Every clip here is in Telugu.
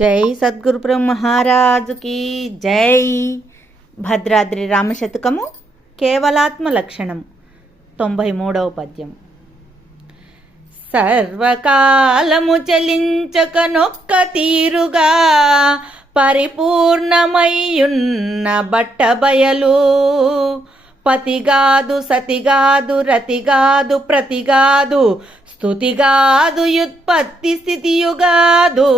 జై సద్గురు మహారాజుకి జై. భద్రాద్రి రామశతకము కేవలాత్మ లక్షణము. తొంభై మూడవ పద్యం సర్వకాలము చలించక నొక్క తీరుగా పరిపూర్ణమయ్యున్న బట్ట బయలు. పతిగాదు సతిగాదు రతిగాదు ప్రతిగాదు స్థుతిగాదు యుత్పత్తి స్థితియుగాదు.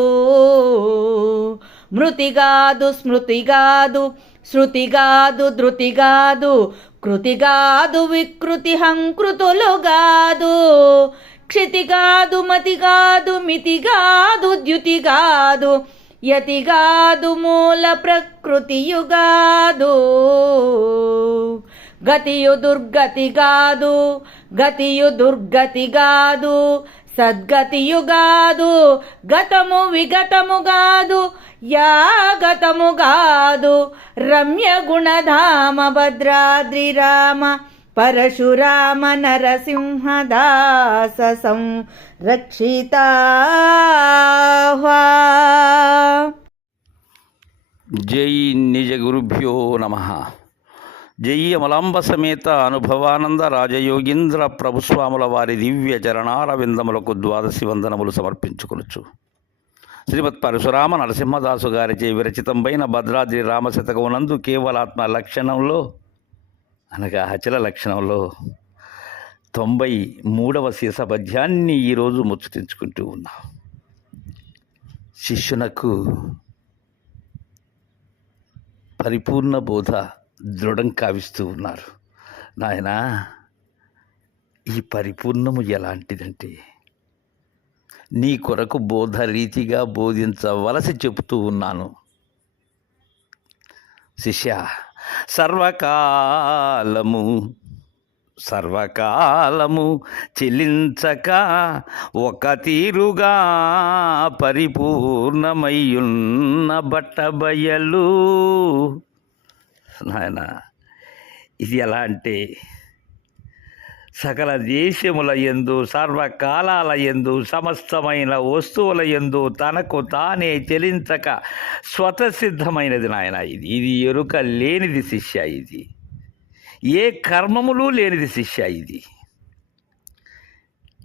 మృతిగాదు స్మృతిగాదు శృతిగాదు ధృతిగాదు కృతిగాదు వికృతి హంకృతులుగాదు. క్షితిగాదు మతిగాదు మితిగాదు ద్యుతిగాదు యతిగాదు మూల ప్రకృతియుగాదు. గతియు దుర్గతిగాదు గతియు దుర్గతిగాదు సద్గతియుగాదు గతము విగతముగాదు యాగతముగాదు రమ్య గుణధామ భద్రాద్రి రామ పరశురామ నరసింహదాస సంరక్షిత జై నిజ గురుభ్యో నమ. జై అమలాంబ సమేత అనుభవానంద రాజయోగీంద్ర ప్రభుస్వాముల వారి దివ్య చరణార విందములకు ద్వాదశి వందనములు సమర్పించుకొనొచ్చు శ్రీమత్ పరశురామ నరసింహదాసు గారిచే విరచితంపైన భద్రాద్రి రామశతకమునందు కేవలాత్మ లక్షణంలో అనగా అచల లక్షణంలో తొంభై మూడవ శీస పద్యాన్ని ఈరోజు ముచ్చటించుకుంటూ ఉన్నాం. శిష్యునకు పరిపూర్ణ బోధ దృఢం కావిస్తూ ఉన్నారు. నాయన ఈ పరిపూర్ణము ఎలాంటిదంటే నీ కొరకు బోధ రీతిగా బోధించవలసి చెబుతూ ఉన్నాను. శిష్య సర్వకాలము సర్వకాలము చెల్లించక ఒక తీరుగా పరిపూర్ణమయ్యున్న బట్టబయలు. నాయన ఇది ఎలా అంటే సకల దేశముల ఎందు సర్వకాలాల ఎందు సమస్తమైన వస్తువుల ఎందు తనకు తానే చెలించక స్వతసిద్ధమైనది నాయన ఇది. ఇది ఎరుక లేనిది శిష్య ఇది. ఏ కర్మములు లేనిది శిష్య ఇది.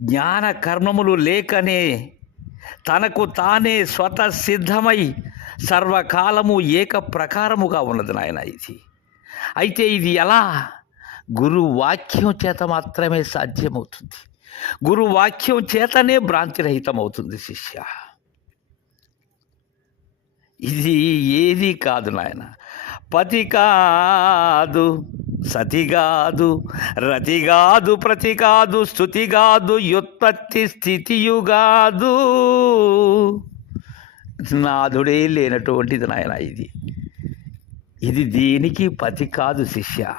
జ్ఞాన కర్మములు లేకనే తనకు తానే స్వతసిద్ధమై సర్వకాలము ఏక ప్రకారముగా ఉన్నది నాయన ఇది. అయితే ఇది ఎలా? గురు వాక్యం చేత మాత్రమే సాధ్యమవుతుంది. గురువాక్యం చేతనే భ్రాంతిరహితమవుతుంది శిష్య. ఇది ఏది కాదు నాయన. పతి కాదు సతి కాదు రతి కాదు ప్రతి కాదు స్థుతి కాదు యుత్పత్తి స్థితియుగాదు నాథుడే లేనటువంటిది నాయన ఇది. ఇది దేనికి పతి కాదు శిష్య.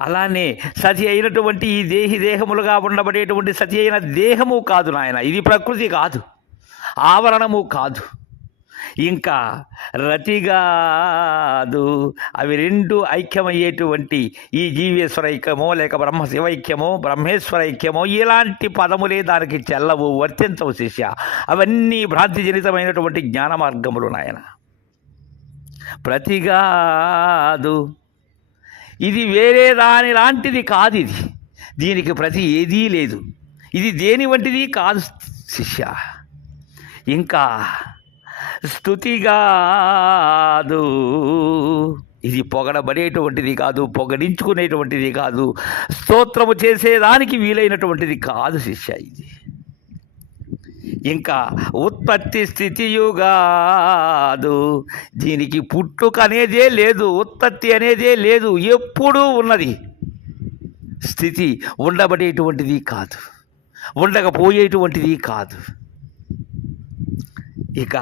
అలానే సతి అయినటువంటి ఈ దేహి దేహములుగా ఉండబడేటువంటి సతి అయిన దేహము కాదు నాయన. ఇది ప్రకృతి కాదు. ఆవరణము కాదు. ఇంకా రతిగాదు. అవి రెండు ఐక్యమయ్యేటువంటి ఈ జీవేశ్వర ఐక్యమో లేక బ్రహ్మ శివైక్యమో బ్రహ్మేశ్వర ఐక్యమో ఇలాంటి పదములే దానికి చెల్లవు వర్తించవు శిష్య. అవన్నీ భ్రాంతిజనితమైనటువంటి జ్ఞాన మార్గములు నాయన. ప్రతిగాదు. ఇది వేరే దాని లాంటిది కాదు ఇది. దీనికి ప్రతి ఏదీ లేదు. ఇది దేని వంటిది కాదు శిష్య. ఇంకా స్థుతిగాదు ఇది పొగడబడేటువంటిది కాదు పొగడించుకునేటువంటిది కాదు స్తోత్రము చేసేదానికి వీలైనటువంటిది కాదు శిష్య ఇది. ఇంకా ఉత్పత్తి స్థితియుగాదు దీనికి పుట్టుక అనేదే లేదు ఉత్పత్తి అనేదే లేదు ఎప్పుడూ ఉన్నది. స్థితి ఉండబడేటువంటిది కాదు ఉండకపోయేటువంటిది కాదు. ఇక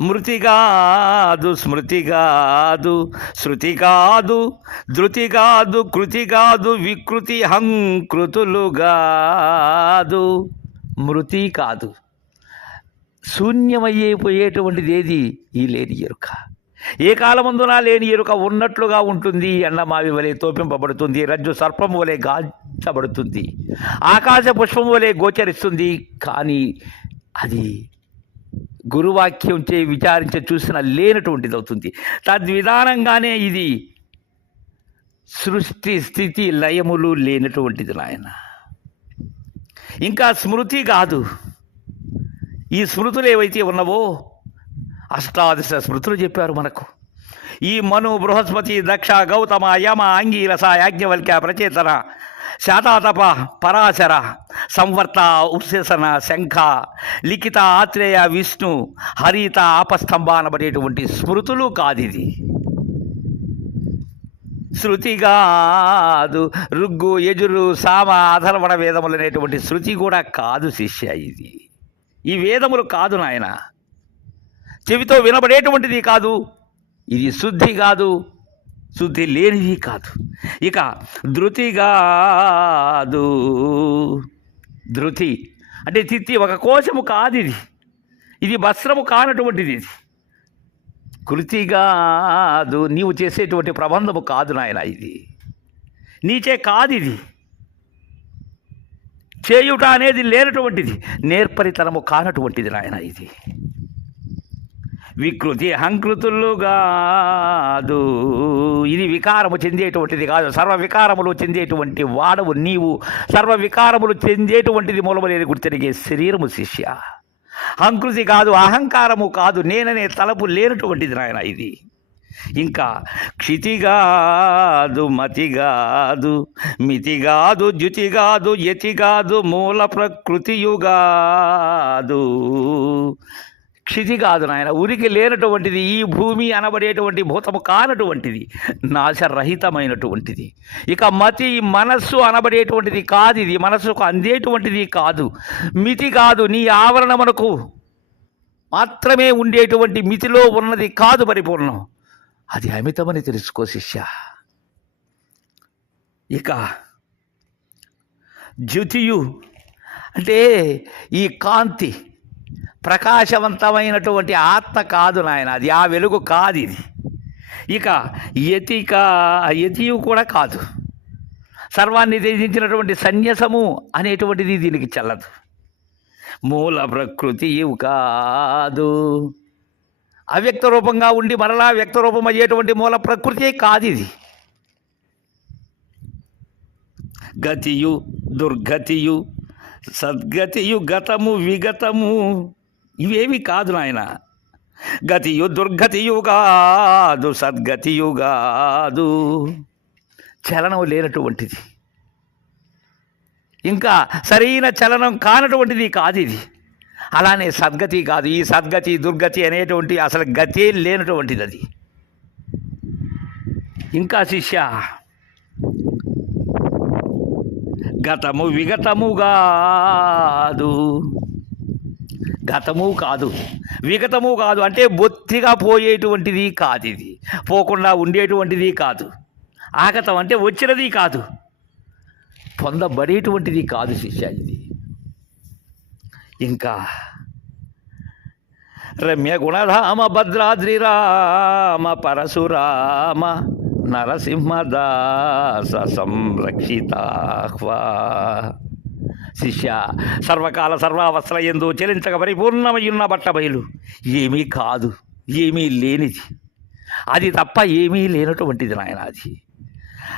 మృతి కాదు స్మృతి కాదు శృతి కాదు ధృతి కాదు కృతి కాదు వికృతి హంకృతులు కాదు. మృతి కాదు. శూన్యమయ్యిపోయేటువంటిది ఏది? ఈ లేని ఎరుక. ఏ కాలమందున లేని ఎరుక ఉన్నట్లుగా ఉంటుంది? ఎండమావి వలె తోపింపబడుతుంది. రజ్జు సర్పం వలె గాంచబడుతుంది. ఆకాశ పుష్పం వలె గోచరిస్తుంది. కానీ అది గురువాక్యం చే విచారించ చూసిన లేనటువంటిది అవుతుంది. తద్విధానంగానే ఇది సృష్టి స్థితి లయములు లేనటువంటిది నాయన. ఇంకా స్మృతి కాదు. ఈ స్మృతులు ఏవైతే ఉన్నవో అష్టాదశ స్మృతులు చెప్పారు మనకు. ఈ మను బృహస్పతి దక్ష గౌతమ యమ అంగీరస యాజ్ఞవల్క్య ప్రచేతన శాతాతప పరాశర సంవర్త ఉత్సేసన శంఖ లిఖిత ఆత్రేయ విష్ణు హరిత ఆపస్తంభ అనబడేటువంటి స్మృతులు కాదిది. శృతిగాదు రుగ్గు యజురు సామ అధర్వణ వేదములు అనేటువంటి శృతి కూడా కాదు శిష్య ఇది. ఈ వేదములు కాదు నాయన. చెవితో వినబడేటువంటిది కాదు. ఇది శుద్ధి కాదు. శుద్ధి లేనివి కాదు. ఇక ధృతి కాదు. ధృతి అంటే తిత్తి ఒక కోశము కాదు ఇది ఇది వస్త్రము కానటువంటిది ఇది. కృతి కాదు. నీవు చేసేటువంటి ప్రబంధము కాదు నాయన ఇది. నీచే కాదు ఇది చేయుట అనేది లేనటువంటిది. నేర్పరితనము కానటువంటిది నాయన ఇది. వికృతి అహంకృతులు కాదు. ఇది వికారము చెందేటువంటిది కాదు. సర్వ వికారములు చెందేటువంటి వాడవు నీవు. సర్వ వికారములు చెందేటువంటిది మూలమలేని గుర్తెరిగే శరీరము శిష్య. అహంకృతి కాదు అహంకారము కాదు. నేననే తలపు లేనటువంటిది నాయన ఇది. ఇంకా క్షితిగాదు మతిగాదు మితిగాదు ద్యుతిగాదు యతిగాదు మూల ప్రకృతియుగాదు క్షితి కాదు నాయన. ఉనికి లేనటువంటిది ఈ భూమి అనబడేటువంటి భూతము కానటువంటిది నాశరహితమైనటువంటిది. ఇక మతి మనస్సు అనబడేటువంటిది కాదు ఇది. మనస్సుకు అందేటువంటిది కాదు. మితి కాదు నీ ఆవరణమునకు మాత్రమే ఉండేటువంటి మితిలో ఉన్నది కాదు పరిపూర్ణం. అది అమితమని తెలుసుకో శిష్య. ఇక జ్యుతియు అంటే ఈ కాంతి ప్రకాశవంతమైనటువంటి ఆత్మ కాదు నాయన. అది ఆ వెలుగు కాదు ఇది. ఇక యతిక యతియు కూడా కాదు. సర్వాన్ని త్యజించినటువంటి సన్యాసము అనేటువంటిది దీనికి చెల్లదు. మూల ప్రకృతి కాదు. అవ్యక్త రూపంగా ఉండి మరలా వ్యక్త రూపం అయ్యేటువంటి మూల ప్రకృతి కాదు ఇది. గతియు దుర్గతియు సద్గతియు గతము విగతము ఇవేవి కాదు నాయన. గతియు దుర్గతియు కాదు సద్గతియు కాదు చలనం లేనటువంటిది. ఇంకా సరైన చలనం కానటువంటిది కాదు ఇది. అలానే సద్గతి కాదు ఈ సద్గతి దుర్గతి అనేటువంటి అసలు గతే లేనటువంటిది అది. ఇంకా శిష్య గతము విగతము కాదు గతము కాదు విగతము కాదు అంటే బొత్తిగా పోయేటువంటిది కాదు ఇది. పోకుండా ఉండేటువంటిది కాదు. ఆగతం అంటే వచ్చినది కాదు. పొందబడేటువంటిది కాదు శిష్య ఇది. ఇంకా రమ్య గుణధామ భద్రాద్రి రామ పరశురామ నరసింహదాస సంరక్షితాహ్వా. శిష్య సర్వకాల సర్వావస్థల ఎందు చెలించక పరిపూర్ణమయ్యున్న బట్ట బయలు. ఏమీ కాదు ఏమీ లేనిది. అది తప్ప ఏమీ లేనటువంటిది నాయన అది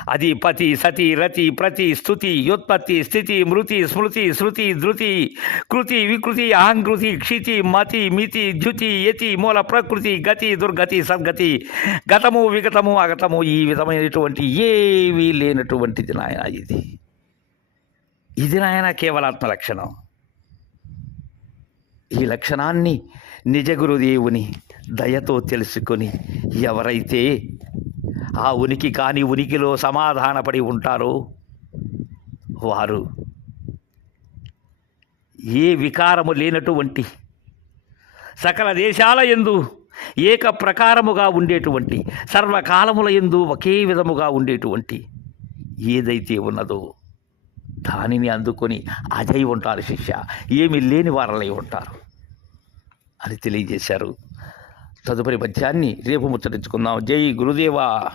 అది పతి సతి రతి ప్రతి స్థుతి యోత్పత్తి స్థితి మృతి స్మృతి శృతి ధృతి కృతి వికృతి అహంకృతి క్షితి మతి మితి ద్యుతి యతి మూల ప్రకృతి గతి దుర్గతి సద్గతి గతము విగతము అగతము ఈ విధమైనటువంటి ఏవీ లేనటువంటిది నాయన ఇది. ఇది నాయన కేవలాత్మ లక్షణం. ఈ లక్షణాన్ని నిజ గురుదేవుని దయతో తెలుసుకొని ఎవరైతే ఆ ఉనికి కాని ఉనికిలో సమాధానపడి ఉంటారో వారు ఏ వికారము లేనటువంటి సకల దేశాల ఎందు ఏక ప్రకారముగా ఉండేటువంటి సర్వకాలముల ఎందు ఒకే విధముగా ఉండేటువంటి ఏదైతే ఉన్నదో దానిని అందుకొని అజై ఉంటారు శిష్య. ఏమి లేని వారలై ఉంటారు. అని తెలియజేశారు. తదుపరి పద్యాన్ని రేపు ముచ్చరించుకుందాం జై గురుదేవా.